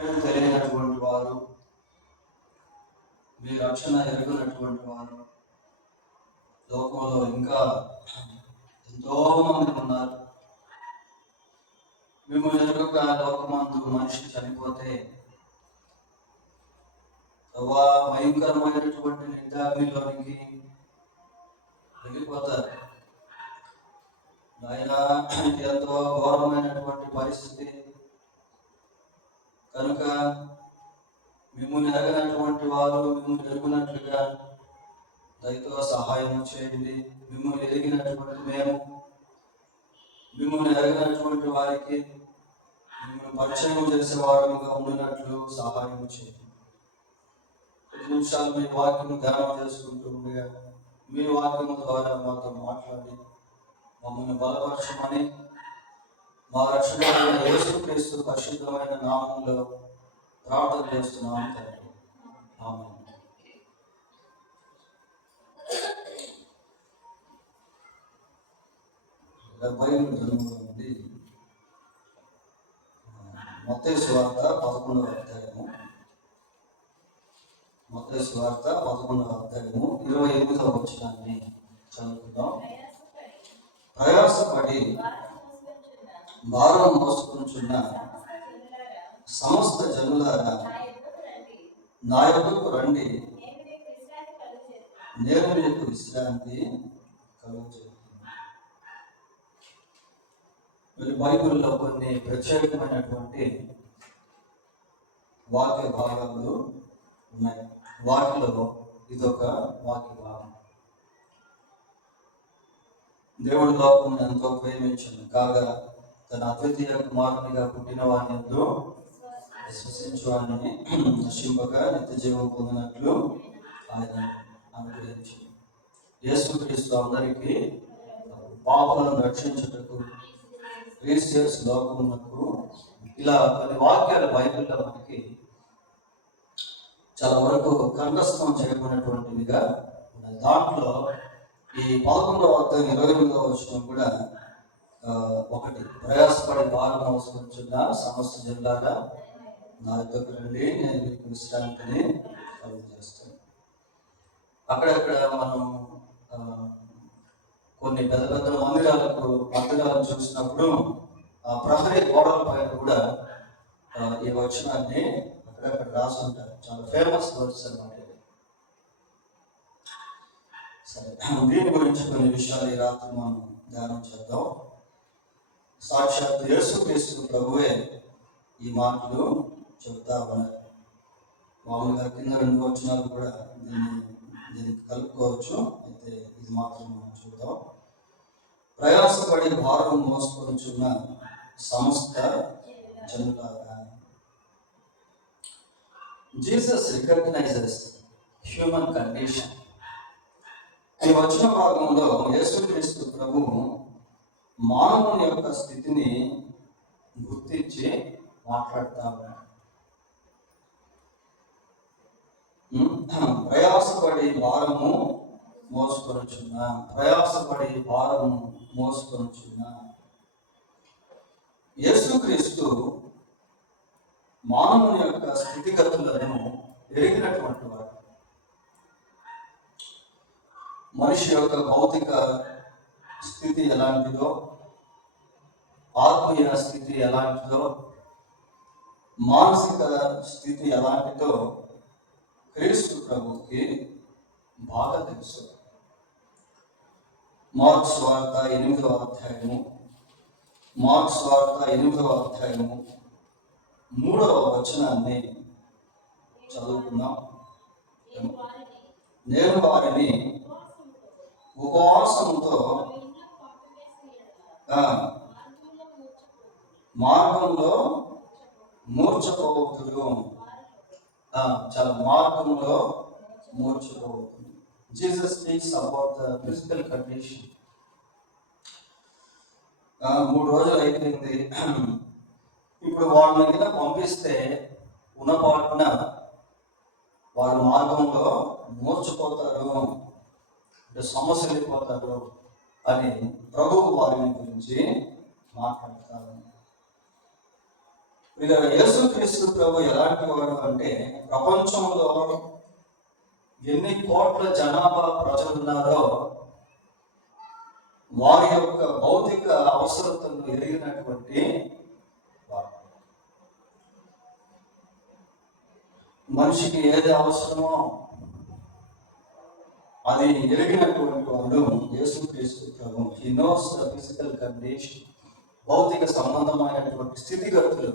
తెలియనటువంటి వారు, మీ రక్షణ ఎరుగునటువంటి వారు లోకంలో ఇంకా ఎంతో మంది ఉన్నారు. మిమ్మల్ని ఎరుగక లోకమందు మనిషి చనిపోతే భయంకరమైనటువంటి నిద్రాగ్నిలోనికి వెళ్ళిపోతారు. ఆయన ఎంతో ఘోరమైనటువంటి పరిస్థితి కనుక మిమ్మల్ని ఎరగనటువంటి వారు మిమ్మల్ని ఎరుగునట్లుగా దయతో సహాయం చేయండి. మిమ్మల్ని ఎరిగినటువంటి మేము మిమ్మల్ని ఎరగినటువంటి వారికి మిమ్మల్ని పరిచయం చేసే వారుగా ఉండినట్లు సహాయం చేయండి. 5 నిమిషాలు మీ వాక్యం ధ్యానం చేసుకుంటూ ఉండగా మీ వాక్యం ద్వారా మాతో మాట్లాడి మమ్మల్ని బలపరచమని మా రక్షకుడైన యేసుక్రీస్తు పరిశుద్ధమైన నామంలో ప్రార్థన చేస్తున్నాం తండ్రి. ఆమేన్. బైబిల్ గ్రంథంలోని మత్తయి సువార్త 11వ అధ్యాయము, మత్తయి సువార్త 11వ అధ్యాయము 28వ వచనాన్ని చదువుకుందాం. ప్రయాసపడి భారం మోసుకుంటున్న సమస్త జనులారా నా యొద్దకు రండి, నేను మీకు విశ్రాంతి కలుగజేయుదును. బైబిల్లో కొన్ని ప్రత్యేకమైనటువంటి వాక్య భాగాలు ఉన్నాయి. వాటిలో ఇదొక వాక్య భాగం. దేవుడి లోకం ఎంతో ప్రేమించను కాగా తన అద్వితీయ కుమారునిగా పుట్టిన వారిని ఎంతో విశ్వసించు వారిని నశింపగా నిత్య జీవం పొందినట్లు ఆయన అనుగ్రహించింది. యేసుక్రీస్తు అందరికీ పాపులను రక్షించుటకు క్రీస్తు లోకమునకు ఇలా కొన్ని వాక్యాలు బైబిల్లో మనకి చాలా వరకు కంఠస్థం చేయబడినటువంటివిగా ఉన్నాయి. దాంట్లో ఈ 11వ అధ్యాయం 28వ వచనం కూడా ఒకటి, ప్రయాసపడి భారం మోసుకుంటున్న సమస్త జనులారా నా యొద్దకు రండి, నేను మీకు విశ్రాంతిని కలుగజేస్తాను. అక్కడక్కడ మనం కొన్ని పెద్ద పెద్ద మందిరాలను చూసినప్పుడు ప్రహరీ గోడల పైన కూడా ఈ వచనాన్ని అక్కడక్కడ రాసి ఉంటారు. చాలా ఫేమస్ వర్డ్స్ అన్నమాట. సరే, దీని గురించి కొన్ని విషయాలు ఈ రాత్రి మనం ధ్యానం చేద్దాం. సాక్షాత్ యేసుక్రీస్తు ప్రభువే ఈ మాటలు చెబుతా ఉన్నారు. మామూలుగా కింద 2 వచనాలు కూడా దీనికి కలుపుకోవచ్చు. అయితే ఇది మాత్రం మనం చూద్దాం. ప్రయాసపడి భారం మోసుకొనుచున్న సమస్త జనులారా. Jesus recognizes human condition. ఈ వచన భాగంలో యేసుక్రీస్తు ప్రభువు మానవుని యొక్క స్థితిని గుర్తించి మాట్లాడుతా ఉన్నాడు. ప్రయాసపడి భారము మోసుకొనుచున్నా, ప్రయాసపడి భారము మోసుకొనుచున్నా. యేసుక్రీస్తు మానవుని యొక్క స్థితిగతులను ఎరిగినటువంటి వాడు. మనిషి యొక్క భౌతిక స్థితి ఎలాంటిదో, ఆత్మీయ స్థితి ఎలాంటిదో, మానసిక స్థితి ఎలాంటిదో క్రీస్తు ప్రభువుకి బాగా తెలుసు. మార్క్స్ వార్త 8వ అధ్యాయము, మార్క్స్ వార్త 8వ అధ్యాయము 3వ వచనాన్ని చదువుకున్నాం. నేను వారిని ఉపవాసముతో మార్గంలో మూర్ఛపోతులు, చాలా మార్గంలో మూర్ఛపోతుంది. Jesus speaks about the physical condition. 3 రోజులు అయిపోయింది. ఇప్పుడు వాళ్ళని మీద పంపిస్తే ఉన్నపాటున వారు మార్గంలో మూర్ఛపోతారు, అంటే సమస్యలిపోతారు అని ప్రభువు వారిని గురించి మాట్లాడతారు. ఇక యేసుక్రీస్తు ప్రభు ఎలాంటి వాడు అంటే, ప్రపంచంలో ఎన్ని కోట్ల జనాభా ప్రజలు ఉన్నారో వారి యొక్క భౌతిక అవసరతను ఎరిగినటువంటి వాడు. మనిషికి ఏది అవసరమో అది ఎరిగినటువంటి వాడు యేసుక్రీస్తు ప్రభు. He knows the physical condition, భౌతిక సంబంధమైనటువంటి స్థితిగతులు,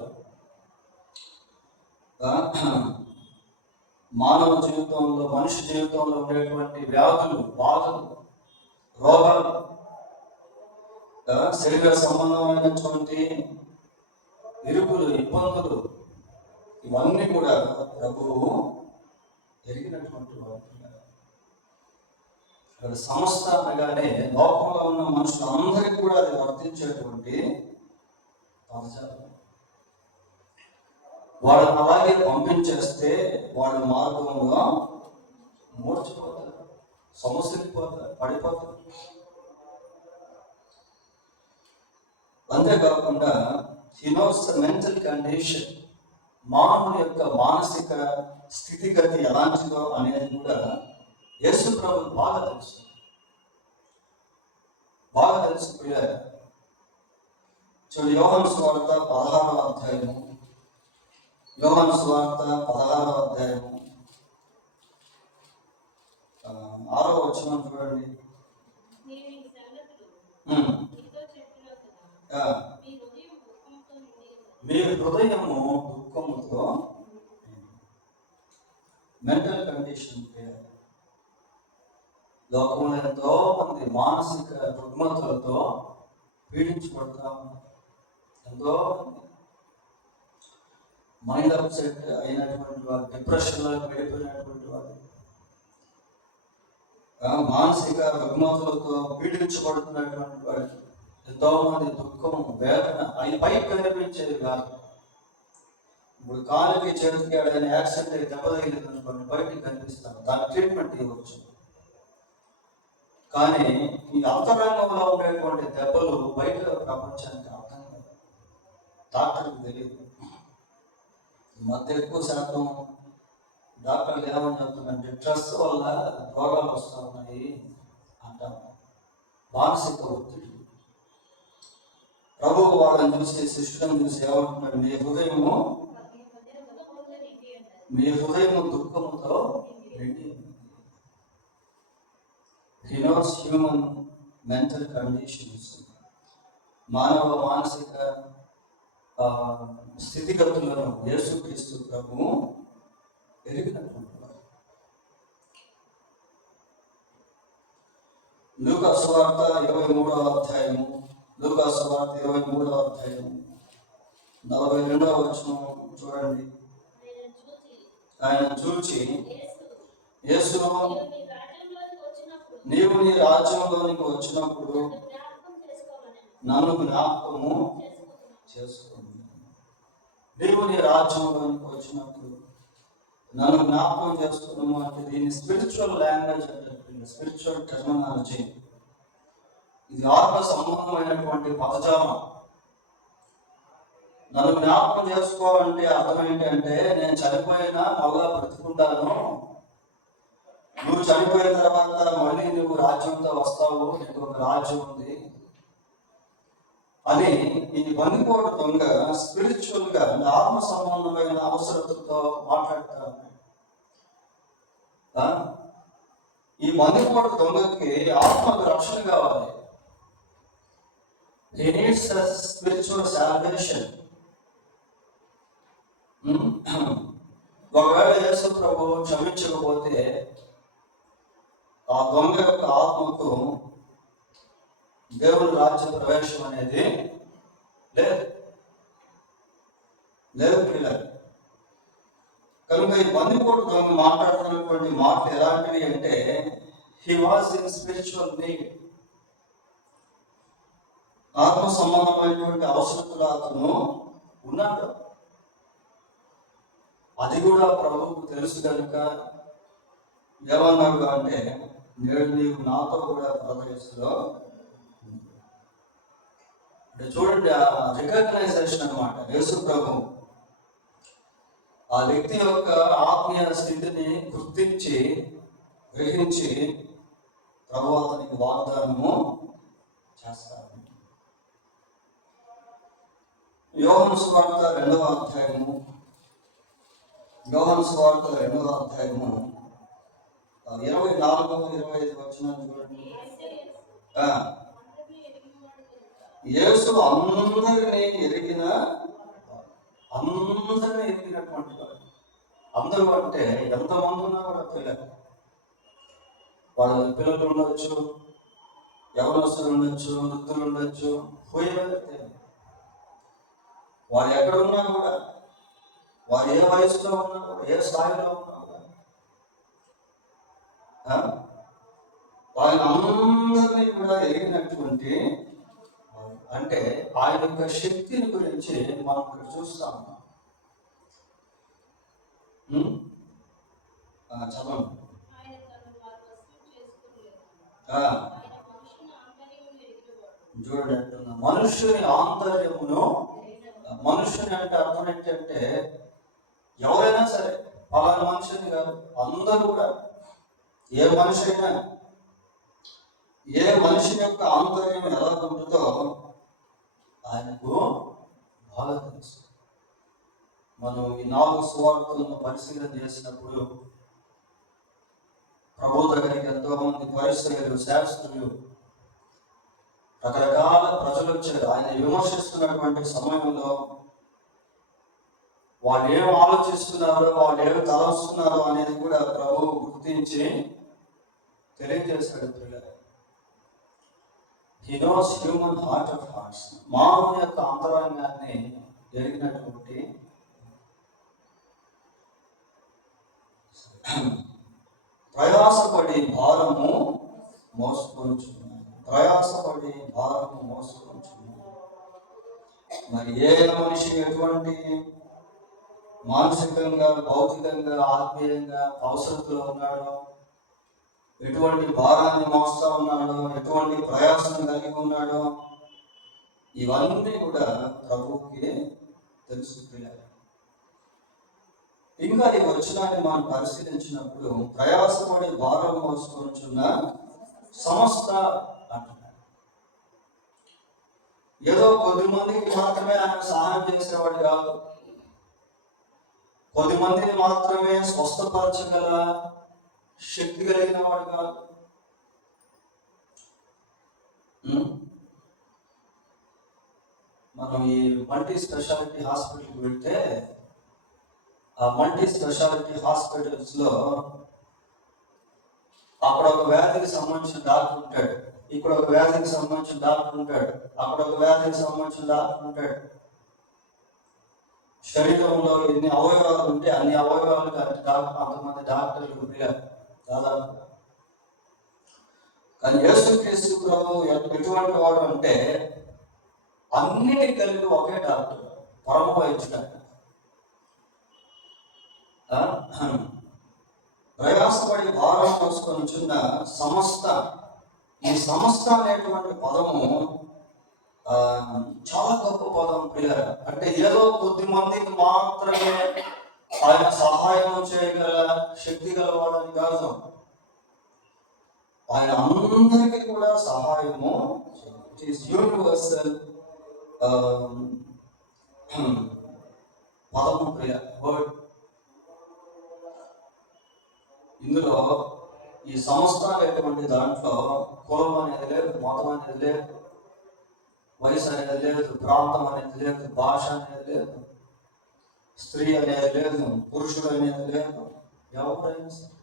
మానవ జీవితంలో, మనిషి జీవితంలో ఉండేటువంటి వ్యాధులు, బాధలు, రోగాలు, శరీర సంబంధమైనటువంటి ఇరుకులు, ఇబ్బందులు, ఇవన్నీ కూడా ప్రభువు ఎరిగినటువంటి వాడు. ఇక్కడ సంస్థ అనగానే లోకంలో ఉన్న మనుషులందరికీ కూడా అది వర్తించేటువంటి పదజాలం. వాళ్ళని అలాగే పంపించేస్తే వాళ్ళ మార్గంలో మూర్చిపోతారు, సమస్యపోతారు, పడిపోతారు. అంతేకాకుండా హి నోస్ ద మెంటల్ కండిషన్, మానవుని యొక్క మానసిక స్థితిగతి ఎలాంటిదో అనేది కూడా యేసు ప్రభు బాగా తెలుసు. చూడు, యోహాను సువార్త 16వ అధ్యాయము, యోహాను సువార్త 16వ అధ్యాయము 6వ వచనం చూడండి. మీ హృదయము దుఃఖముతో, మెంటల్ కండిషన్. లోకంలో ఎంతో మంది మానసిక రుగ్మతలతో పీడించబడతా ఉన్నారు. ఎంతో మంది మైండ్ అప్సెట్ అయినటువంటి వారు, డిప్రెషన్లో వెళ్ళిపోయినటువంటి వారు, మానసిక రుగ్మతలతో పీడించబడుతున్నటువంటి వారికి ఎంతో మంది దుఃఖం, వేదన అవి పైకి కనిపించేది కాదు. ఇప్పుడు కాలుకి చేతికి ఏదైనా యాక్సిడెంట్ అయి దెబ్బ తగిలింది అనుకోండి, బయటికి కనిపిస్తాను, దాని ట్రీట్మెంట్ ఇవ్వచ్చు. కానీ ఈ అంతరంగంలో ఉండేటువంటి దెబ్బలు బయట ప్రపంచానికి అర్థం కాదు, డాక్టర్కి తెలియదు. ఈ మధ్య ఎక్కువ శాతం డాక్టర్లు ఏమని చెప్తున్నారంటే, స్ట్రెస్ వల్ల రోగాలు వస్తూ ఉన్నాయి అంటారు, మానసిక ఒత్తిడి. ప్రభువు వాళ్ళని చూసి, శిష్యులను చూసి ఏమంటున్నాడు, మీ హృదయము దుఃఖముతో నిండి. He knows human mental conditions, మానవ మానసిక స్థితిగతులను యేసుక్రీస్తు ప్రభువు ఎరిగినటువంటి వాడు. లూకా సువార్త 23వ అధ్యాయము, లూకా సువార్త 23వ అధ్యాయము 42వ వచనం చూడండి. ఆయన చూచి, యేసు, నీవు నీ రాజ్యంలోనికి వచ్చినప్పుడు నన్ను జ్ఞాపకము చేసుకోండి. నీవు నీ రాజ్యంలోనికి వచ్చినప్పుడు నన్ను జ్ఞాపకం చేసుకున్నాము అంటే దీన్ని స్పిరిచువల్ లాంగ్వేజ్ అంటే, స్పిరిచువల్ టెర్మినాలజీ. ఇది ఆత్మ సంబంధమైనటువంటి పదజాలం. నన్ను జ్ఞాపకం చేసుకోవాలంటే అర్థం ఏంటంటే, నేను చనిపోయినా మళ్ళా బ్రతుకుంటాను, నువ్వు చనిపోయిన తర్వాత మళ్ళీ నువ్వు రాజ్యంతో వస్తావు, నీకు ఒక రాజ్యం ఉంది అని ఈ బందిపోటు దొంగ స్పిరిచువల్ గా, ఆత్మ సంబంధమైన అవసరతతో మాట్లాడతారు. ఈ బందిపోటు దొంగకి ఆత్మకు రక్షణ కావాలి. He needs a spiritual salvation. ఒకవేళ యేసు ప్రభు క్షమించకపోతే ఆ దొంగ యొక్క ఆత్మకు దేవుని రాజ్య ప్రవేశం అనేది లేదు పిల్లలు. కనుక ఈ బందిపోటు దొంగ మాట్లాడుతున్నటువంటి మాటలు ఎలాంటివి అంటే, he was in spiritual need, ఆత్మ సంబంధమైనటువంటి అవసరతలు అతను ఉన్నాడు. అది కూడా ప్రభువుకు తెలుసు కనుక ఏమన్నాడు అంటే, నేడు నీవు నాతో కూడా పరదేశంలో. అంటే చూడండి, ఆ రికగ్నైజేషన్ అనమాట. యేసు ప్రభు ఆ వ్యక్తి యొక్క ఆత్మీయ స్థితిని గుర్తించి గ్రహించి ప్రభువు అతనికి వాగ్దానము చేస్తాడు. యోహాను సువార్త 2వ అధ్యాయము 24-25 వచనాలు చూడండి. యేసు అందరినీ ఎరిగినటువంటి వాడు. అందరూ అంటే ఎంతమంది ఉన్నా కూడా తెలియదు. వాళ్ళ పిల్లలు ఉండొచ్చు, యవనస్తులు ఉండొచ్చు, వృద్ధులు ఉండొచ్చు, పోయేవారు తెలియదు. వారు ఎక్కడ ఉన్నా కూడా, వారు ఏ వయసులో ఉన్నా కూడా, ఏ స్థాయిలో ఉన్నా కూడా, వారిని అందరినీ కూడా ఎరిగినటువంటి, అంటే ఆయన యొక్క శక్తిని గురించి మనం ఇక్కడ చూస్తాము. చదవండి. చూడండి అంటున్నా, మనుష్యుని ఆంతర్యమును. మనుష్యుని అంటే అర్థం ఏంటంటే ఎవరైనా సరే, పలానా మనిషిని కాదు, అందరూ కూడా, ఏ మనిషి అయినా, ఏ మనిషి యొక్క ఆంతర్యం ఎలా ఉంటుందో ఆయనకు బాగా తెలుసు. మనం ఈ 4 సువార్తలను పరిశీలన చేసినప్పుడు ప్రభు దగ్గరికి ఎంతో మంది పరిసరులు, శాస్త్రులు, రకరకాల ప్రజలు వచ్చారు. ఆయన విమర్శిస్తున్నటువంటి సమయంలో వాళ్ళు ఏం ఆలోచిస్తున్నారో, వాళ్ళు ఏమి తలస్తున్నారో అనేది కూడా ప్రభువు గుర్తించి తెలియజేశాడు. హి nose human heart of hearts. మానవుని యొక్క అంతరంగాన్ని ఎరిగినటువంటి ప్రయాసపడి భారము మోసుకొనుచున్నాను. మరి ఏ మనిషి ఎటువంటి మానసికంగా, భౌతికంగా, ఆత్మీయంగా అవసరతలో ఉన్నాడో, ఎటువంటి భారాన్ని మోస్తా ఉన్నాడో, ఎటువంటి ప్రయాసం కలిగి ఉన్నాడో, ఇవన్నీ కూడా ప్రభువుకి తెలుసు. ఇంకా ఈ వచనాన్ని మనం పరిశీలించినప్పుడు ప్రయాసపడి భారం మోసుకొనుచున్న సమస్త అంటున్నాడు. ఏదో కొద్ది మందికి మాత్రమే ఆయన సహాయం చేసేవాడు కాదు, కొద్ది మందిని మాత్రమే స్వస్థపరచగల శక్తి కలిగిన వాడు కాదు. మనం ఈ మల్టీ స్పెషాలిటీ హాస్పిటల్కి వెళ్తే, ఆ మల్టీ స్పెషాలిటీ హాస్పిటల్స్ లో అక్కడ ఒక వ్యాధికి సంబంధించిన డాక్టర్ ఉంటాడు, ఇక్కడ ఒక వ్యాధికి సంబంధించిన డాక్టర్ ఉంటాడు, అక్కడ ఒక వ్యాధికి సంబంధించిన డాక్టర్ ఉంటాడు. శరీరంలో ఎన్ని అవయవాలు ఉంటే అన్ని అవయవాలకు అంతమంది డాక్టర్లు ఉంటారు దాదాపు. కానీ యేసుక్రీస్తు ప్రభు ఎటువంటి వాడు అంటే అన్నిటి కలిపి ఒకే డాక్టర్, పరమ వైద్యుడు. ప్రయాసపడి భారం మోసుకొనుచున్న సమస్త. ఈ సమస్త అనేటువంటి పదము చాలా గొప్ప పదం పిల్లలు. అంటే ఏదో కొద్ది మందికి మాత్రమే ఆయన సహాయం చేయగల శక్తి గలవాడని కాదు, ఆయన అందరికీ కూడా సహాయము యూనివర్సల్ పదము ప్రియ వర్డ్. ఇందులో ఈ సంస్థ అనేటువంటి దాంట్లో కులం అనేది లేదు, మతం అనేది లేదు, వయసు అనేది లేదు, ప్రాంతం అనేది లేదు, భాష అనేది లేదు, స్త్రీ అనేది లేదు, పురుషుడు అనేది లేదు, ఎవరైనా సరే.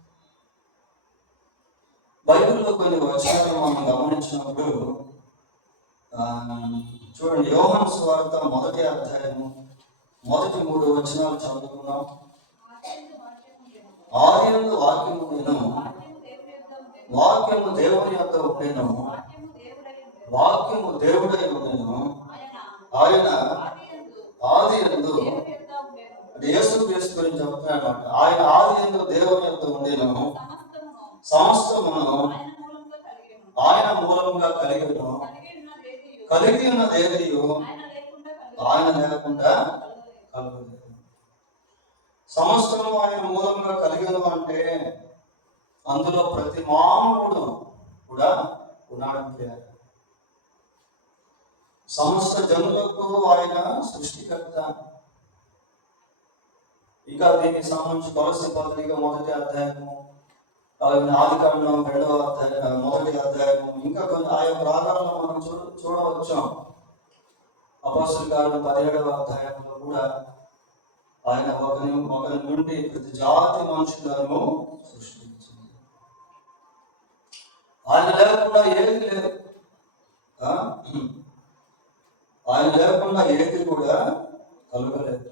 బైబిల్లో కొన్ని వచనాలు మనం గమనించినప్పుడు చూడండి, యోహాను సువార్త 1వ అధ్యాయము మొదటి 3 వచనాలు చదువుకున్నాం. ఆదియందు వాక్యము ఉండెను, వాక్యము దేవుని యొద్ద ఉండెను, వాక్యము దేవుడై ఉండెను, ఆయన ఆదియందు, యేసుక్రీస్తు గురించి చెప్తున్నాడు. ఆయన ఆదియందు దేవుని యొద్ద ఉండెను, సమస్తమును ఆయన మూలంగా కలిగెను, కలిగి ఉన్న దేనియు ఆయన లేకుండా కలుగలేదు. సమస్తము ఆయన మూలంగా కలిగను అంటే అందులో ప్రతి మానవుడు కూడా ఉన్నాడంటే సమస్త జనులకు ఆయన సృష్టికర్త. ఇంకా దీనికి సంబంధించి కొలస్సీ పత్రిక 1వ అధ్యాయము, ఆదికాండం 2వ అధ్యాయం 1వ అధ్యాయము, ఇంకా కొన్ని ఆయా ప్రాంతాలను మనం చూడవచ్చాం. అపొస్తలుల కార్యం 17వ అధ్యాయంలో కూడా ఆయన ఒకరి నుండి ప్రతి జాతి మనుషులను సృష్టించింది. ఆయన లేకుండా ఏది లేదు, ఆయన లేకుండా ఏది కూడా కలగలేదు.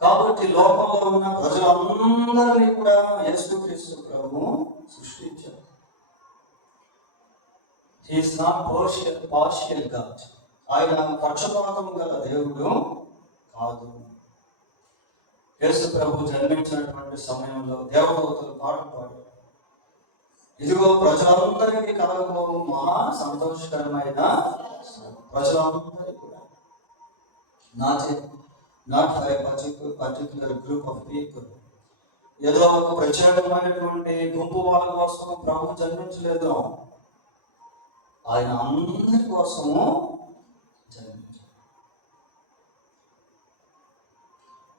కాబట్టి లోకంలో ఉన్న ప్రజలందరినీ కూడా యేసుక్రీస్తు ప్రభువు సృష్టించారు. He is not partial God. ఆయన పక్షపాతం గల దేవుడు కాదు. యేసు ప్రభు జన్మించినటువంటి సమయంలో దేవదూతలు పాట పాడారు, ఇదిగో ప్రజలందరికీ కలగబోవు మహా సంతోషకరమైన ప్రజలందరికీ కూడా, not for a particular group of people. ఏదో ఒక ప్రత్యేకమైనటువంటి గుంపు వాళ్ళ కోసం ప్రభు జన్మించలేదు, ఆయన అందరి కోసము జన్మించారు.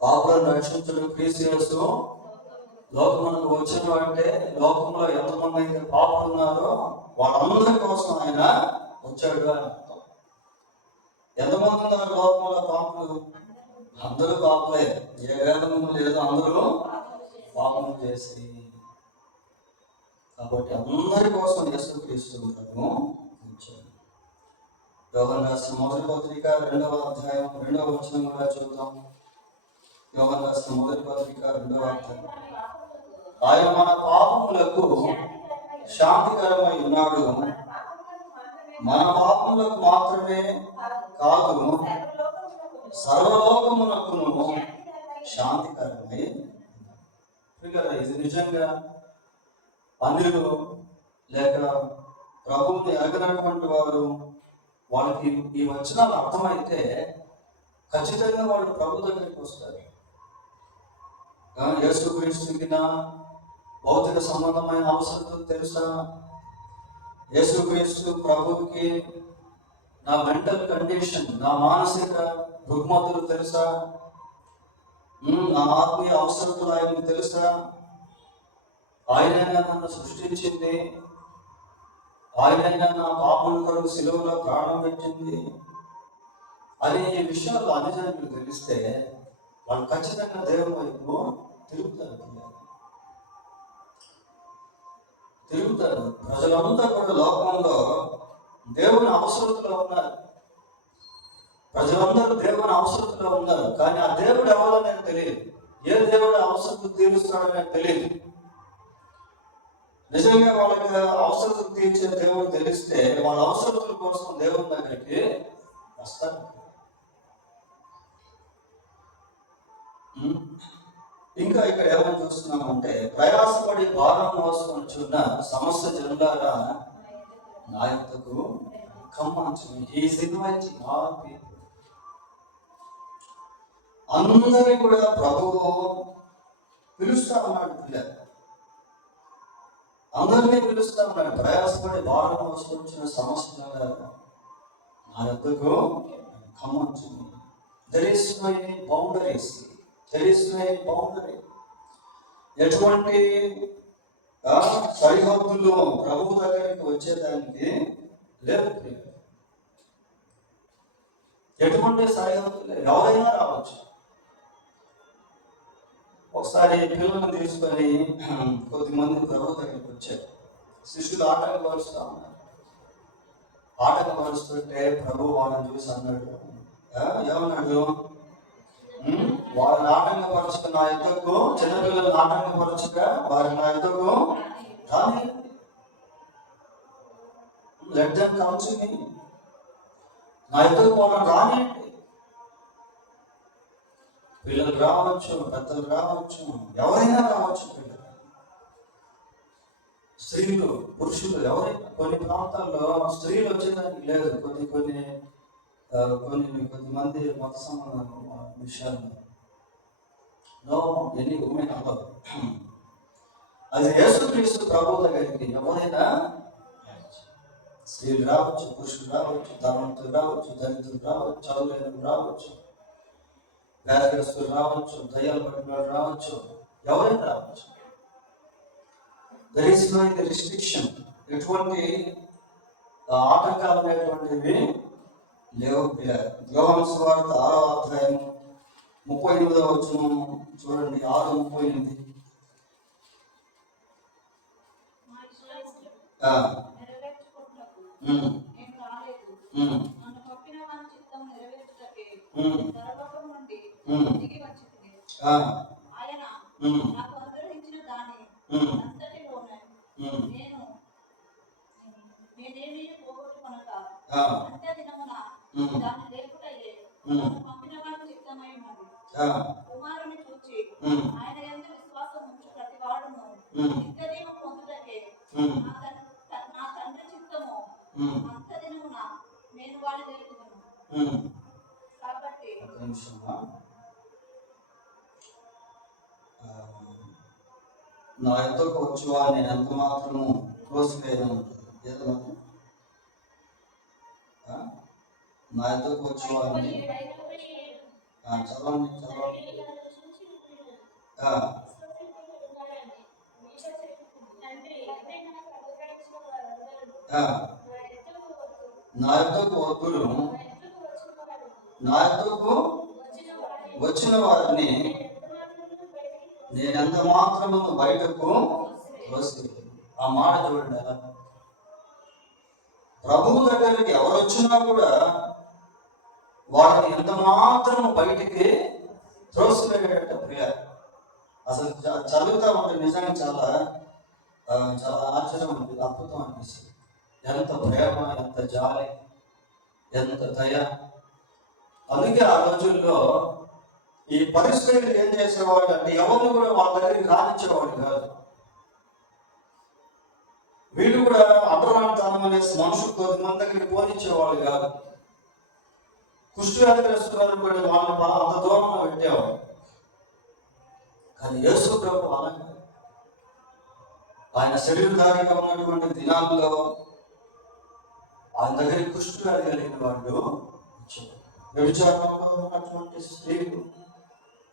పాపులను రక్షించడం క్రీస్తు యేసు లోకమునకు వచ్చిన అంటే లోకంలో ఎంతమంది అయితే పాపులు ఉన్నారో వాళ్ళందరి కోసం ఆయన వచ్చాడు అని అర్థం. ఎంతమంది ఉన్నారు లోకంలో పాపులు? అందరూ పాపులే, ఏ వేదము లేదు, అందరూ పాపం చేసి. కాబట్టి అందరి కోసం యేసుక్రీస్తు వచ్చాడు. యోహాను రాసిన 1వ పత్రిక 2వ అధ్యాయం 2వ వచనం కూడా చూద్దాం. యోహాను రాసిన 1వ పత్రిక 2వ అధ్యాయం, ఆయన మన పాపములకు శాంతికరమై ఉన్నాడు, మన పాపములకు మాత్రమే కాదు సర్వలోకమునకును శాంతికరమై. ఇది నిజంగా అందులో లేక ప్రభువుని ఎరగనటువంటి వారు, వాళ్ళకి ఈ వచనాలు అర్థమైతే ఖచ్చితంగా వాళ్ళు ప్రభు దగ్గరికి వస్తారు. యేసుక్రీస్తుకి నా భౌతిక సంబంధమైన అవసరం తెలుసా? యేసుక్రీస్తు ప్రభువుకి నా మెంటల్ కండిషన్, నా మానసిక రుగ్మతులు తెలుసా? నా ఆత్మీయ అవసరతలు ఆయనకు తెలుసా? ఆయనైనా నన్ను సృష్టించింది, ఆయనైనా నా పాపల కొరకు సిలువలో ప్రాణం పెట్టింది అని ఈ విషయాలు అన్ని జనులకు తెలిస్తే వాళ్ళు ఖచ్చితంగా దేవుని వైపు తిరుగుతారు. ప్రజలంతా కూడా లోకంలో దేవుని అవసరతలో ఉన్నారు, ప్రజలందరూ దేవుని అవసరతలో ఉన్నారు. కానీ ఆ దేవుడు ఎవరో నాకు తెలియదు, ఏ దేవుడు అవసరం తీరుస్తాడో నాకు తెలియదు. నిజంగా వాళ్ళకి అవసరతలు తీర్చే దేవుడు తెలిస్తే వాళ్ళ అవసరతల కోసం దేవుని దగ్గరికి వస్తారు. ఇంకా ఇక్కడ ఏమని చూస్తున్నామంటే, ప్రయాసపడి భారం మోసుకొనిచున్న సమస్త జనులారా నా యొద్దకు కమ్మంచుని. He is inviting all people. అందరినీ కూడా ప్రభువు పిలుస్తా ఉన్నాడు. పిల్లలు అందరినీ పిలుస్తా ఉన్నాడు. ప్రయాసపడి భారం మోసుకొనిచున్న సమస్త జనులారా నా యొద్దకు కమ్మంచుని. There is no any boundaries. ఎటువంటి సరిహద్దులు ప్రభువు దగ్గరికి వచ్చేదానికి లేదు. ఎటువంటి సరిహద్దులు, ఎవరైనా రావచ్చు. ఒకసారి పిల్లలను తీసుకొని కొద్దిమంది ప్రభు దగ్గరికి వచ్చారు. శిష్యులు ఆటంకపరుస్తూ ఉన్నారు. ఆటంకపరుస్తుంటే ప్రభు వాళ్ళని చూసి అన్నాడు, ఏమన్నాడు? వారిని ఆటంకపరచుక నా యుద్ధకు, చిన్నపిల్లలను ఆటంకపరచుక వారి నా యుద్ధకు రాని. Let them come to me. నా యుద్ధకు వాళ్ళని రానియండి. పిల్లలు రావచ్చు, పెద్దలు రావచ్చు, ఎవరైనా రావచ్చు. పిల్లలు, స్త్రీలు, పురుషులు, ఎవరైనా. కొన్ని ప్రాంతాల్లో స్త్రీలు వచ్చేదానికి లేదు. కొద్దిమంది మత సంబంధం విషయాల్లో నో ఎన్ని ఉమెన్ అవ్వదు. అది యేసుక్రీస్తు ప్రభు దగ్గరికి ఎవరైనా స్త్రీలు రావచ్చు, పురుషులు రావచ్చు, ధనవంతులు రావచ్చు, దరిద్రులు రావచ్చు, చదువులేని రావచ్చు, వ్యాధిగ్రస్తులు రావచ్చు, దయ్యాలు పట్టిన వాళ్ళు రావచ్చు, ఎవరైనా రావచ్చు. There is no restriction. ఎటువంటి ఆటంకాలు అనేటువంటివి లేవు. యోహాను సువార్త 6వ అధ్యాయం 38వ వచనం చూడండి. 6:38. కుమారుని చూచి ఆయన యందు విశ్వాసం ఉంచు ప్రతి వాడును నిత్యజీవం పొందుటకే నా తండ్రి చిత్తము అంత దినమున నేను వాడిని తెలుపుదును. కాబట్టి నా ఎంతకు వచ్చువా నేను ఎంత మాత్రము కోసివేయను. నా ఎంతకు వచ్చువా అని చదవండి. నా యొద్దకు వద్దురు, నా యొద్దకు వచ్చిన వారిని నేనెంత మాత్రము బయటకు తోసివేయను. ఆ మాట చూడండి. ప్రభువు దగ్గరికి ఎవరు వచ్చినా కూడా వారిని ఎంత మాత్రం బయటికి త్రోసివేయట ప్రియ. అసలు చదువుతా ఉంటే నిజంగా చాలా చాలా ఆశ్చర్యం ఉంది, అద్భుతం అనిపిస్తుంది. ఎంత ప్రేమ, ఎంత జాలి, ఎంత దయ. అందుకే ఆ రోజుల్లో ఈ పరిస్థితులు ఏం చేసేవాడు అంటే ఎవరు కూడా వాళ్ళ దగ్గరికి రానిచ్చేవాడు కాదు. వీళ్ళు కూడా అప్రమాణతనం అనేసి మనుషులు 10 మంది దగ్గరికి పోనిచ్చేవాళ్ళు కాదు. కుష్ఠవ్యాధిగ్రస్తులు కూడా వాళ్ళని అంత దూరంలో పెట్టేవాడు. కానీ యేసు ప్రభు అలాగే ఆయన శరీరధారిగా ఉన్నటువంటి దినాల్లో ఆయన దగ్గరికి కుష్ఠవ్యాధి కలిగిన వాళ్ళు వ్యభిచారంలో ఉన్నటువంటి స్త్రీలు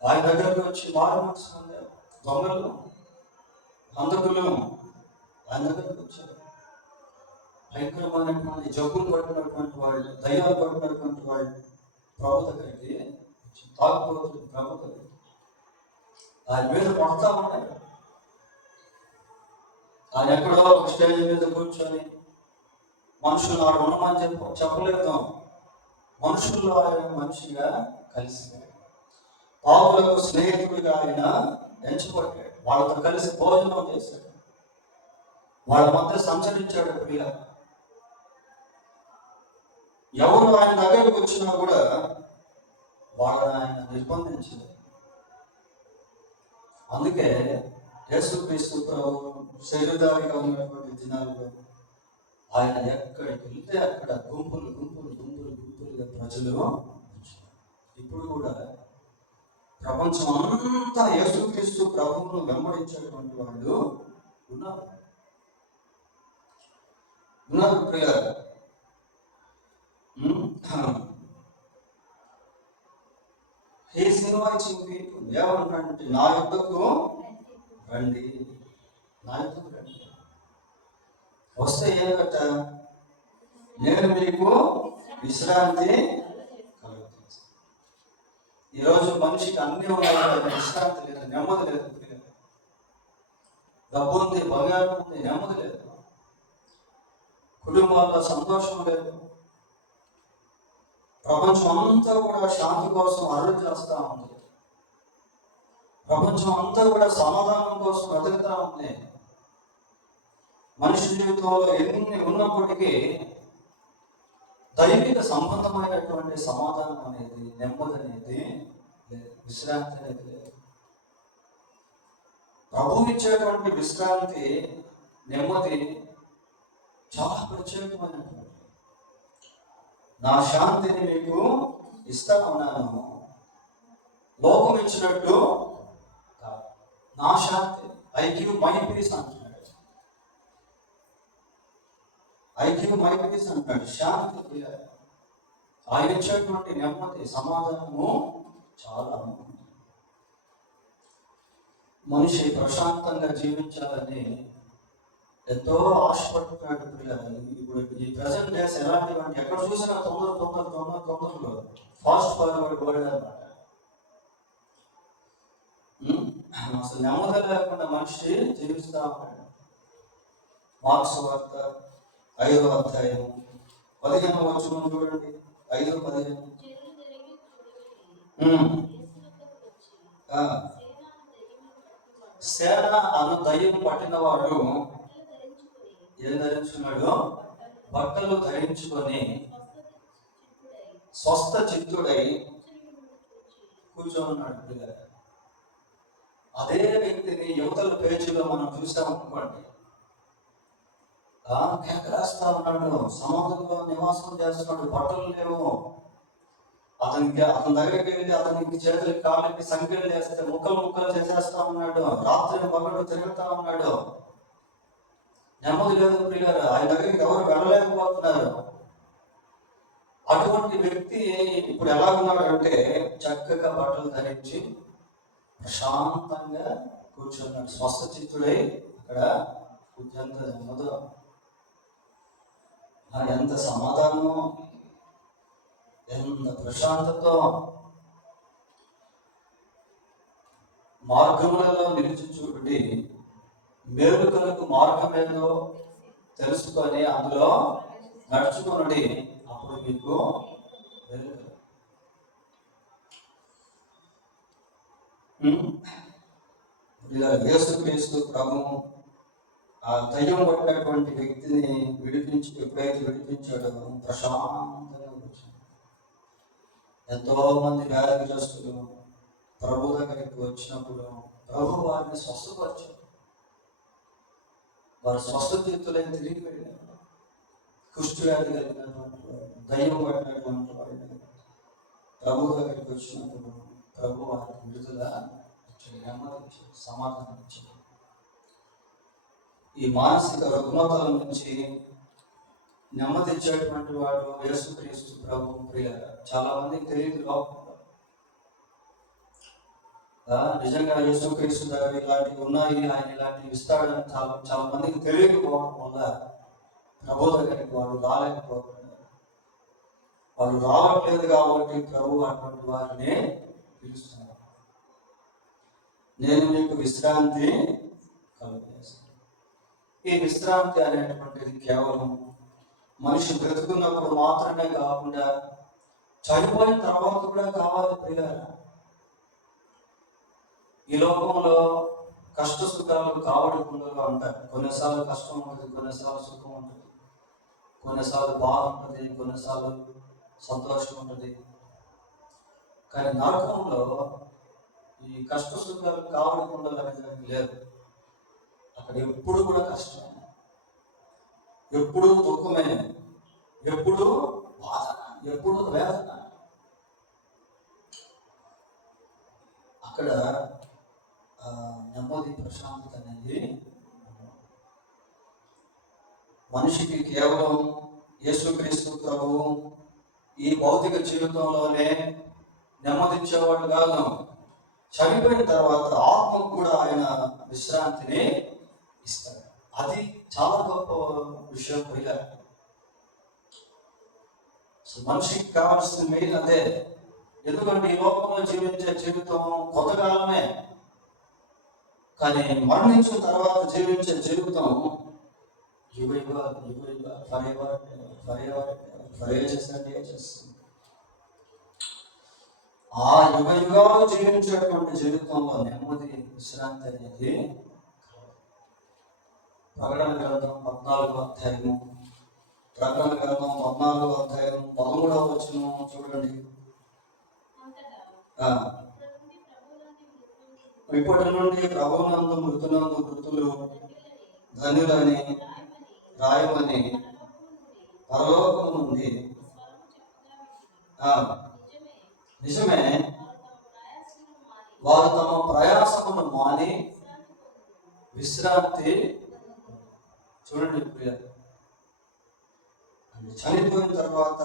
ఆయన దగ్గరికి వచ్చి మారుమనసు పొందారు. దొంగలు, హంతకులు ఆయన దగ్గరికి వచ్చారు. భయంకరమైనటువంటి జబ్బులు పడినటువంటి వాళ్ళు, దయ్యాలు పడినటువంటి వాళ్ళు ప్రభు దగ్గరికి తాగుబోతులు ప్రభు దగ్గరికి ఆయన మీద పడతా ఉంటారు. ఆయన ఎక్కడో స్టేజ్ మీద కూర్చొని మనుషులు ఆడ ఉండమని చెప్పలేదు. మనుషుల్లో ఆయన మనిషిగా కలిసి పావులకు స్నేహితుడిగా ఆయన ఎంచుకోట్టాడు. వాళ్ళతో కలిసి భోజనం చేశాడు, వాళ్ళ మధ్య సంచరించాడు. ప్రియ ఎవరు ఆయన దగ్గరకు వచ్చినా కూడా వాళ్ళని ఆయన నిర్బంధించారు. అందుకే యేసుక్రీస్తు శరీరధారిగా ఉన్నటువంటి దినాల్లో ఆయన ఎక్కడికి వెళ్తే అక్కడ గుంపులుగా ప్రజలు. ఇప్పుడు కూడా ప్రపంచం అంతా యేసుక్రీస్తు ప్రభువును వెంబడించేటువంటి వాళ్ళు ఉన్నారు. ప్రియ He's inviting people. ఏమంటాడంటే నా యొద్దకు రండి, నా యొద్దకు రండి. వస్తే ఏమట నేను మీకు విశ్రాంతి కలుగుతాను. ఈరోజు మనిషికి అన్ని ఉన్నాయి, విశ్రాంతి లేదు, నెమ్మది లేదు. డబ్బు ఉంది, బంగారం ఉంది, నెమ్మది లేదు. కుటుంబాల్లో సంతోషం లేదు. ప్రపంచం అంతా కూడా శాంతి కోసం అరుడు చేస్తూ ఉంది. ప్రపంచం అంతా కూడా సమాధానం కోసం వెతుకుతూ ఉంది. మనిషి జీవితంలో ఎన్ని ఉన్నప్పటికీ దైవిక సంబంధమైనటువంటి సమాధానం అనేది, నెమ్మది అనేది లేదు, విశ్రాంతి అనేది లేదు. ప్రభువు ఇచ్చేటువంటి విశ్రాంతి, నెమ్మది చాలా ప్రత్యేకమైనటువంటి. నా శాంతిని మీకు ఇస్తా ఉన్నాను, లోకం ఇచ్చినట్టు నా శాంతి, ఐ గివ్ మై పీస్ అంటున్నాడు. ఐ గివ్ మై పీస్ అంటున్నాడు. శాంతి ప్రియులారా, ఆయన ఇచ్చేటువంటి నెమ్మది, సమాధానము చాలా ఉంది. మనిషి ప్రశాంతంగా జీవించాలని ఎంతో ఆశపడుతున్నాడు ప్రియులారా. ఇప్పుడు ఈ ప్రజెంట్ డేస్ ఎలాంటివి అంటే ఎక్కడ చూసినా తొందరలో ఫాస్ట్ ఫార్వర్డ్ వరల్డ్ అన్నమాట. అసలు నెమ్మది లేకుండా మనిషి జీవిస్తూ ఉన్నాడు. మార్క్స్ వార్త 5వ అధ్యాయం 15వ వచనం చూడండి. 5:15. సేన అను దయ్యం పట్టిన వాడు ఏం ధరించుకున్నాడు? బట్టలు ధరించుకొని స్వస్థ చిత్తుడై కూర్చోన్నాడు పిల్లలు. అదే వ్యక్తిని యువతల పేజీలో మనం చూసాం అనుకోండి, కేకలేస్తా ఉన్నాడు, సమాధుల్లో నివాసం చేస్తున్నాడు, బట్టలు లేవు. అతని దగ్గరికి వెళ్ళి అతనికి చేతులకి కాళ్ళకి సంఖ్యలు చేస్తే ముక్కలు చేసేస్తా ఉన్నాడు. రాత్రి పగలు తిరుగుతా ఉన్నాడు. నెమ్మది లేదు ప్రియులారా. ఆయన దగ్గరికి ఎవరు వెళ్ళలేకపోతున్నారు. అటువంటి వ్యక్తి ఇప్పుడు ఎలా ఉన్నాడు అంటే చక్కగా బట్టలు ధరించి ప్రశాంతంగా కూర్చున్నాడు. స్వస్థ చిత్తుడై అక్కడ ఎంత నెమ్మదో, ఎంత సమాధానమో, ఎంత ప్రశాంతతో. మార్గములలో నిలిచి చూడండి, మేలుకలకు మార్గం ఏదో తెలుసుకొని అందులో నడుచుకోనండి, అప్పుడు మీకు ఇలా యేసుక్రీస్తు ప్రభు ఆ దయ్యం పట్టినటువంటి వ్యక్తిని ఎప్పుడైతే విడిపించాడో ప్రశాంతంగా కూర్చున్నాడు. ఎంతో మంది వ్యాధిగ్రస్తులు ప్రభు దగ్గరికి వచ్చినప్పుడు ప్రభు వారిని స్వస్థపరిచాడు. వారు స్వస్థచిత్తులై తిరిగి వెళ్ళారు. కుష్టి వ్యాధి కలిగినటువంటి వారు, దయ్యం పట్టినటువంటి వారిని ప్రభు దగ్గరికి వచ్చినప్పుడు ప్రభు వారికి విడుదల ఇచ్చాడు, నెమ్మది ఇచ్చాడు, సమాధానం ఇచ్చాడు. ఈ మానసిక రుగ్మతల నుంచి నెమ్మది ఇచ్చేటువంటి వాడు యేసుక్రీస్తు ప్రభు ప్రియులారా. చాలా మందికి తెలియదు లోకంలో. నిజంగా యేసుక్రీస్తు దగ్గర ఇలాంటివి ఉన్నాయి, ఆయన ఇలాంటివి ఇస్తాడని చాలా మందికి తెలియకపోవడం వల్ల ప్రభు దగ్గరికి వాడు రాలేకపోతున్నారు. వాడు రావట్లేదు కాబట్టి ప్రభు అటువంటి వారిని పిలుస్తున్నారు. నేను మీకు విశ్రాంతి కలుగజేస్తాను. ఈ విశ్రాంతి అనేటువంటిది కేవలం మనిషి బ్రతుకున్నప్పుడు మాత్రమే కాకుండా చనిపోయిన తర్వాత కూడా కావాలి ప్రియులారా. ఈ లోకంలో కష్ట సుఖాలు కావడి కుండగా ఉంటాయి. కొన్నిసార్లు కష్టం ఉంటుంది, కొన్నిసార్లు సుఖం ఉంటుంది, కొన్నిసార్లు బాధ ఉంటుంది, కొన్నిసార్లు సంతోషం ఉంటుంది. కానీ నరకంలో ఈ కష్ట సుఖాలు కావడి కుండలు అనేది లేదు. అక్కడ ఎప్పుడు కూడా కష్టమే, ఎప్పుడు దుఃఖమే, ఎప్పుడు బాధ, ఎప్పుడు వేదన. అక్కడ నెమ్మది, ప్రశాంతత అనేది మనిషికి కేవలం యేసుక్రీస్తు ప్రభువు ఈ భౌతిక జీవితంలోనే నెమ్మదించేవాడు కాదు. చనిపోయిన తర్వాత ఆత్మకు కూడా ఆయన విశ్రాంతిని ఇస్తాడు. అది చాలా గొప్ప విషయం ప్రియులారా. మనిషికి కావాల్సిన మెయిన్ అదే. ఎందుకంటే ఈ లోకంలో జీవించే జీవితం కొంతకాలమే, కానీ మరణించిన తర్వాత జీవించే జీవితం ఆ యుగాలు జీవించేటువంటి జీవితంలో నెమ్మది, విశ్రాంతి అనేది ప్రకటన గ్రంథం 14వ అధ్యాయము 13వ వచనం చూడండి. ఇప్పటి నుండి ప్రభువునందు మృతులు ధన్యులని రాయమని పరలోకము నుండి. నిజమే, వారు తమ ప్రయాసమును మాని విశ్రాంతి. చూడండి ప్రియులారా, చనిపోయిన తర్వాత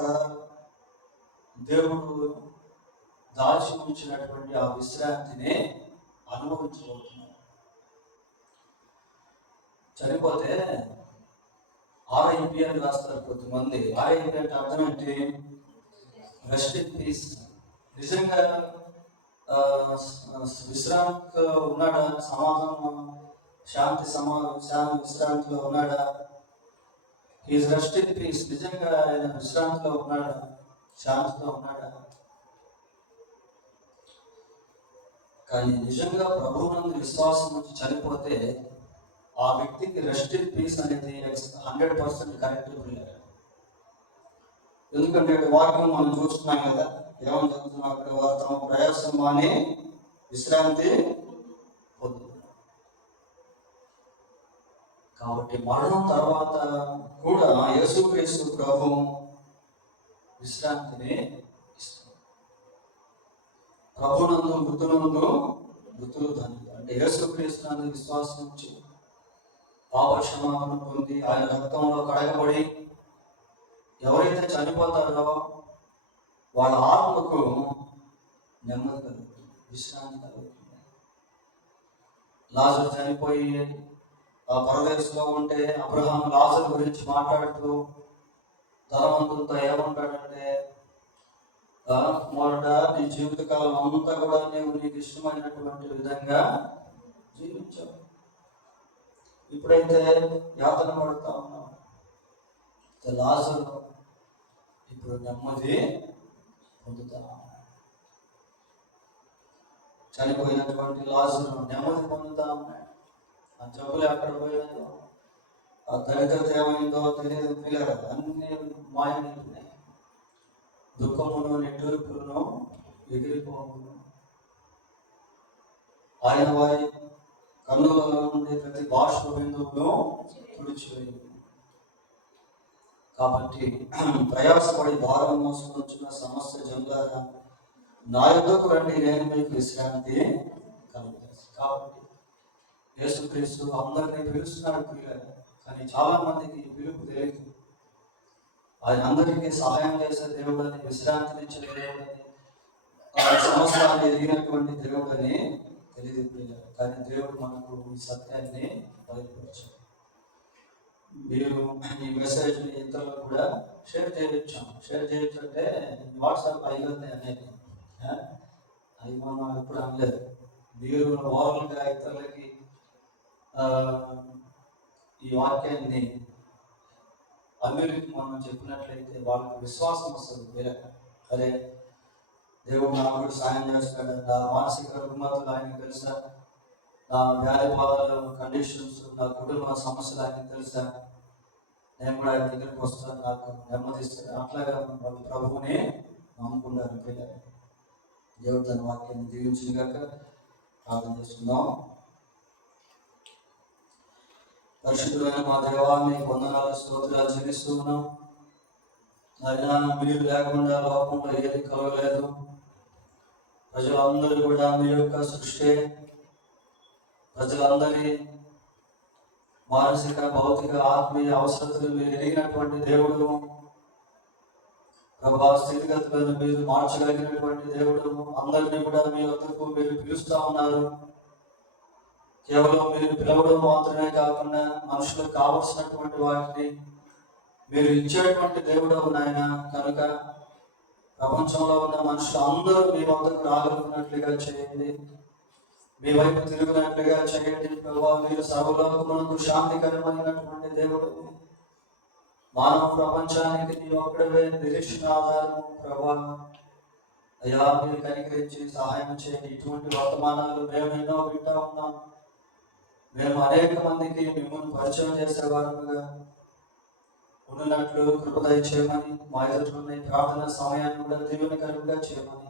దేవుడు దాచి ఉంచినటువంటి ఆ విశ్రాంతిని అనుభవించబోతున్నాడు. చనిపోతే RIP అని రాస్తారు కొంతమంది. RIP అంటే అర్థం ఏంటి? Rest in peace. నిజంగా విశ్రాంతిలో ఉన్నాడా? సమాధానం, శాంతి విశ్రాంతిలో ఉన్నాడా? Is rest in peace. నిజంగా ఆయన విశ్రాంతిలో ఉన్నాడా? శాంతిలో ఉన్నాడా? కానీ నిజంగా ప్రభువునందు విశ్వాసం నుంచి చనిపోతే ఆ వ్యక్తికి రెస్ట్ ఇన్ పీస్ అనేది 100% కరెక్ట్. ఎందుకంటే వాక్యం మనం చూస్తున్నాం కదా, ఏమని చెప్తున్నాం అక్కడ? వారు తమ ప్రయాసం మాని విశ్రాంతి పొందుతున్నారు. కాబట్టి మరణం తర్వాత కూడా యేసుక్రీస్తు ప్రభు విశ్రాంతిని ఇస్తుంది. ప్రభునందు మృతులు ధన్యులు. అంటే యేసుక్రీస్తు నందు విశ్వాసం నుంచి పాప క్షమాపణ పొంది ఆయన రక్తంలో కడగబడి ఎవరైతే చనిపోతారో వాళ్ళ ఆత్మకు నెమ్మది కలుగుతుంది, విశ్రాంతి కలుగుతుంది. లాజరు చనిపోయి ఆ పరదేశంలో ఉంటే అబ్రహాం లాజరు గురించి మాట్లాడుతూ ధనవంతులతో ఏమంటాడంటే, మొదట నీ జీవితకాలం అంతా కూడా నీకు ఇష్టమైనటువంటి విధంగా జీవించావు. ఇప్పుడైతే యాతన పడుతా ఉన్నావు. లాజరు ఇప్పుడు నెమ్మది పొందుతా. చనిపోయినటువంటి లాజరు నెమ్మది పొందుతా ఉన్నాడు. ఆ జబ్బులు ఎక్కడ పోయాయో, ఆ దరిద్రత ఏమైందో తెలియదు పిల్లలు, అన్ని మాయమైపోయినాయి. దుఃఖమును నిట్టూర్పులను ఎగిరిపోవును. ఆయన వారి కన్నులలో ఉండే ప్రతి బాష్ప బిందువును తుడిచివేయు. కాబట్టి ప్రయాసపడి భారం మోసుకొచ్చిన సమస్య జనులారా, నా యొద్దకు రండి, నేను మీకు విశ్రాంతి కలుగజేస్తాను. కాబట్టి యేసుక్రీస్తు అందరినీ పిలుస్తున్నాడు పిల్లలు. కానీ చాలా మందికి పిలుపు తెలియదు. ఆయన అందరికీ సహాయం చేసే దేవుడని, విశ్రాంతినిచ్చే దేవుడని, సమస్యలు ఎదిగినటువంటి దేవుడని తెలియదు పిల్లలు. కానీ దేవుడు మనకు ఈ సత్యాన్ని బయలుపరిచాడు. మీరు ఈ మెసేజ్ని ఇతరులకు కూడా షేర్ చేయొచ్చు. షేర్ చేయొచ్చు అంటే వాట్సాప్ అయ్యింది అనేది అవి మనం ఎప్పుడు అనలేదు. మీరు ఓవరాల్గా ఇతరులకి ఈ వాక్యాన్ని అన్యులకి మనం చెప్పినట్లయితే వాళ్ళకి విశ్వాసం వస్తుంది. అరే, దేవుడు నాకు కూడా సాయం చేస్తాడు, నా మానసిక రుగ్మతలు ఆయనకు తెలుసా, నా వ్యాధి బాధలు కండిషన్స్, నా కుటుంబ సమస్యలు ఆయనకు తెలుసా, నేను కూడా ఆయన దగ్గరికి వస్తాను, నాకు నెమ్మదిస్తాను. అట్లాగా వాళ్ళు ప్రభువుని నమ్ముకున్నారు పిల్లలు. దేవుడు తన వాక్యాన్ని దీవించినగాక. ప్రార్థన చేస్తున్నాం. పరిశుద్ధమైన మా దేవా, మీకు వందనాలు, స్తోత్రాలు చెల్లిస్తూ ఉన్నాం. అయినా మీరు లేకుండా లోకంలో ఏది కలగలేదు. ప్రజలందరూ కూడా మీ యొక్క సృష్టి. ప్రజలందరి మానసిక, భౌతిక, ఆత్మీయ అవసరతలు మీరు ఎరిగినటువంటి దేవుడు. ప్రభా, స్థితిగతులను మీరు మార్చగలిగినటువంటి దేవుడు. అందరినీ కూడా మీ వద్దకు మీరు పిలుస్తూ ఉన్నారు. కేవలం మీరు పిలవడం మాత్రమే కాకుండా మనుషులకు కావలసినటువంటి వాటిని మీరు ఇచ్చేటువంటి దేవుడు నాయన. కనుక ప్రపంచంలో ఉన్న మనుషులు అందరూ మీ వద్దకు రాగలిగినట్లుగా చేయండి, మీ వైపు తిరుగునట్లుగా చేయండి. ప్రభావ, మీరు సర్వలోకమునకు శాంతికరమైనటువంటి దేవుడు. మానవ ప్రపంచానికి నీ ఒక్కడే నిరీక్షణ ఆధారము. ప్రభా, అయ్యా, మీరు కనికరించి సహాయం చేయండి. ఇటువంటి వర్తమానాలు మేము ఎన్నో వింటా ఉన్నాం. మేము అనేక మందికి మిమ్మల్ని పరిచయం చేసేవారుగా ఉన్నట్లు కృపదయ చేయమని, మా ఎదుర్కొన్న ప్రార్థన సమయాన్ని కూడా దీవెనకరంగా చేయమని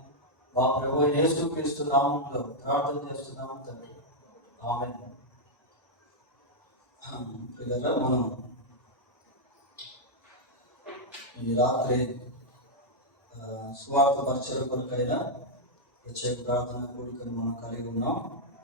మా ప్రభువు యేసుక్రీస్తు నామములో ప్రార్థన చేస్తున్నాము తండ్రి. ఆమేన్. పిల్లరా, మనం ఈ రాత్రి సువార్త పరిచయ కొరకైన ప్రత్యేక ప్రార్థన కూడికను మనం కలిగి ఉన్నాం.